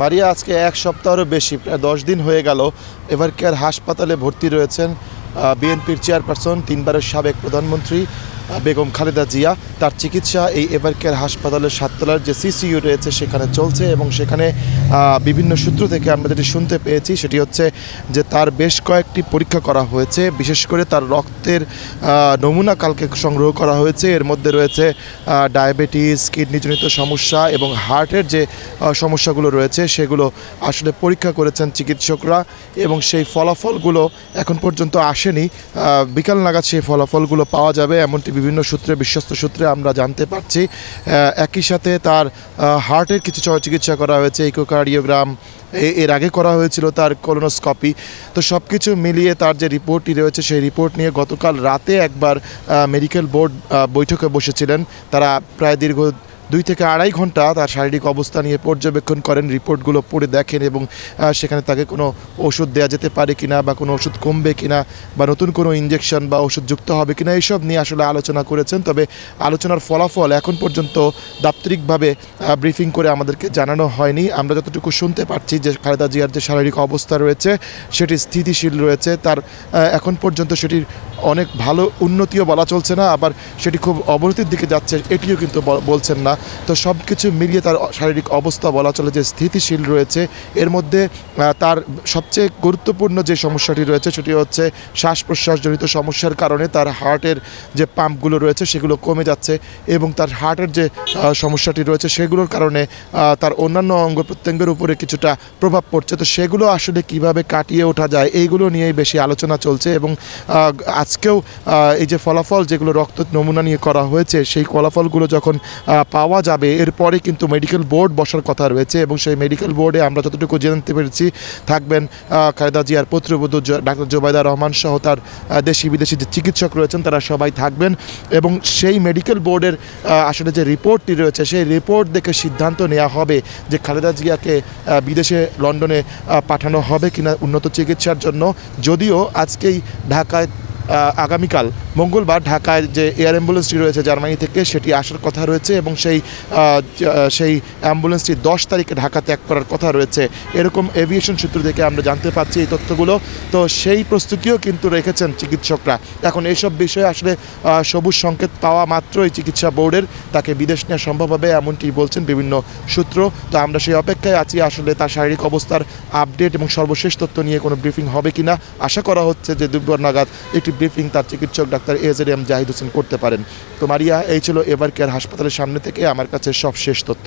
মারিয়া আজকে এক সপ্তাহেরও বেশি প্রায় 10 দিন হয়ে গেল এভারকেয়ার হাসপাতালে ভর্তি রয়েছেন বিএনপির চেয়ারপারসন 3 বারের সাবেক প্রধানমন্ত্রী বেগম খালেদা জিয়া। তার চিকিৎসা এই এভারকেয়ার হাসপাতালের 7 তলার যে সিসিইউ রয়েছে সেখানে চলছে এবং সেখানে বিভিন্ন সূত্র থেকে আমরা যেটি শুনতে পেয়েছি সেটি হচ্ছে যে তার বেশ কয়েকটি পরীক্ষা করা হয়েছে, বিশেষ করে তার রক্তের নমুনা কালকে সংগ্রহ করা হয়েছে। এর মধ্যে রয়েছে ডায়াবেটিস, কিডনিজনিত সমস্যা এবং হার্টের যে সমস্যাগুলো রয়েছে সেগুলো আসলে পরীক্ষা করেছেন চিকিৎসকরা এবং সেই ফলাফলগুলো এখন পর্যন্ত আসেনি। বিকাল নাগাদ সেই ফলাফলগুলো পাওয়া যাবে এমনটি বিভিন্ন সূত্রে, বিশ্বস্ত সূত্রে আমরা জানতে পারছি। একই সাথে তার হার্টের কিছু চিকিৎসা করা হয়েছে, ইকোকার্ডিওগ্রাম, এর আগে করা হয়েছিল তার কোলোনোস্কোপি। তো সব কিছু মিলিয়ে তার যে রিপোর্টটি রয়েছে সেই রিপোর্ট নিয়ে গতকাল রাতে একবার মেডিকেল বোর্ড বৈঠকে বসেছিলেন। তারা প্রায় দীর্ঘ 2 থেকে 2.5 ঘন্টা তার শারীরিক অবস্থা নিয়ে পর্যবেক্ষণ করেন, রিপোর্টগুলো পড়ে দেখেন এবং সেখানে তাকে কোনো ওষুধ দেওয়া যেতে পারে কিনা বা কোনো ওষুধ কমবে কিনা বা নতুন কোনো ইনজেকশন বা ওষুধ যুক্ত হবে কিনা এইসব নিয়ে আসলে আলোচনা করেছেন। তবে আলোচনার ফলাফল এখন পর্যন্ত দাপ্তরিকভাবে ব্রিফিং করে আমাদেরকে জানানো হয়নি। আমরা যতটুকু শুনতে পারছি যে খালেদা জিয়ার যে শারীরিক অবস্থা রয়েছে সেটি স্থিতিশীল রয়েছে। তার এখন পর্যন্ত সেটির অনেক ভালো উন্নতিও বলা চলছে না, আবার সেটি খুব অবনতির দিকে যাচ্ছে এটিও কিন্তু বলছেন না। তো সব কিছু মিলিয়ে তার শারীরিক অবস্থা বলা চলে যে স্থিতিশীল রয়েছে। এর মধ্যে তার সবচেয়ে গুরুত্বপূর্ণ যে সমস্যাটি রয়েছে সেটি হচ্ছে শ্বাস প্রশ্বাসজনিত সমস্যার কারণে তার হার্টের যে পাম্পগুলো রয়েছে সেগুলো কমে যাচ্ছে এবং তার হার্টের যে সমস্যাটি রয়েছে সেগুলোর কারণে তার অন্যান্য অঙ্গ প্রত্যঙ্গের উপরে কিছুটা প্রভাব পড়ছে। তো সেগুলো আসলে কিভাবে কাটিয়ে ওঠা যায় এইগুলো নিয়েই বেশি আলোচনা চলছে এবং আজকেও এই যে ফলাফল যেগুলো রক্ত নমুনা নিয়ে করা হয়েছে সেই ফলাফলগুলো যখন পাওয়া যাবে এরপরে কিন্তু মেডিকেল বোর্ড বসার কথা রয়েছে এবং সেই মেডিকেল বোর্ডে আমরা যতটুকু জানতে পেরেছি থাকবেন খালেদা জিয়ার পুত্রবধূ ডাক্তার জোবাইদা রহমান সহ তার দেশি বিদেশি যে চিকিৎসক রয়েছেন তারা সবাই থাকবেন এবং সেই মেডিকেল বোর্ডের আসলে যে রিপোর্টটি রয়েছে সেই রিপোর্ট দেখে সিদ্ধান্ত নেওয়া হবে যে খালেদা জিয়াকে বিদেশে লন্ডনে পাঠানো হবে কিনা উন্নত চিকিৎসার জন্য। যদিও আজকেই ঢাকায় আগামীকাল মঙ্গলবার ঢাকায় যে এয়ার অ্যাম্বুলেন্সটি রয়েছে জার্মানি থেকে সেটি আসার কথা রয়েছে এবং সেই অ্যাম্বুলেন্সটি 10 তারিখে ঢাকা ত্যাগ করার কথা রয়েছে, এরকম এভিয়েশন সূত্র থেকে আমরা জানতে পারছি এই তথ্যগুলো। তো সেই প্রস্তুতিও কিন্তু রেখেছেন চিকিৎসকরা। এখন এইসব বিষয়ে আসলে সবুজ সংকেত পাওয়া মাত্রই চিকিৎসা বোর্ডের তাকে বিদেশ নেওয়া সম্ভব হবে এমনটি বলছেন বিভিন্ন সূত্র। তো আমরা সেই অপেক্ষায় আছি আসলে তার শারীরিক অবস্থার আপডেট এবং সর্বশেষ তথ্য নিয়ে কোনো ব্রিফিং হবে কিনা। আশা করা হচ্ছে যে দুপুর নাগাদ একটি ব্রিফিং তার চিকিৎসক ডাক্তার AZM জাহিদ হোসেন করতে পারেন। তো মারিয়া, এই ছিল এভারকেয়ার হাসপাতালের সামনে থেকে আমার কাছে সব শেষ তথ্য।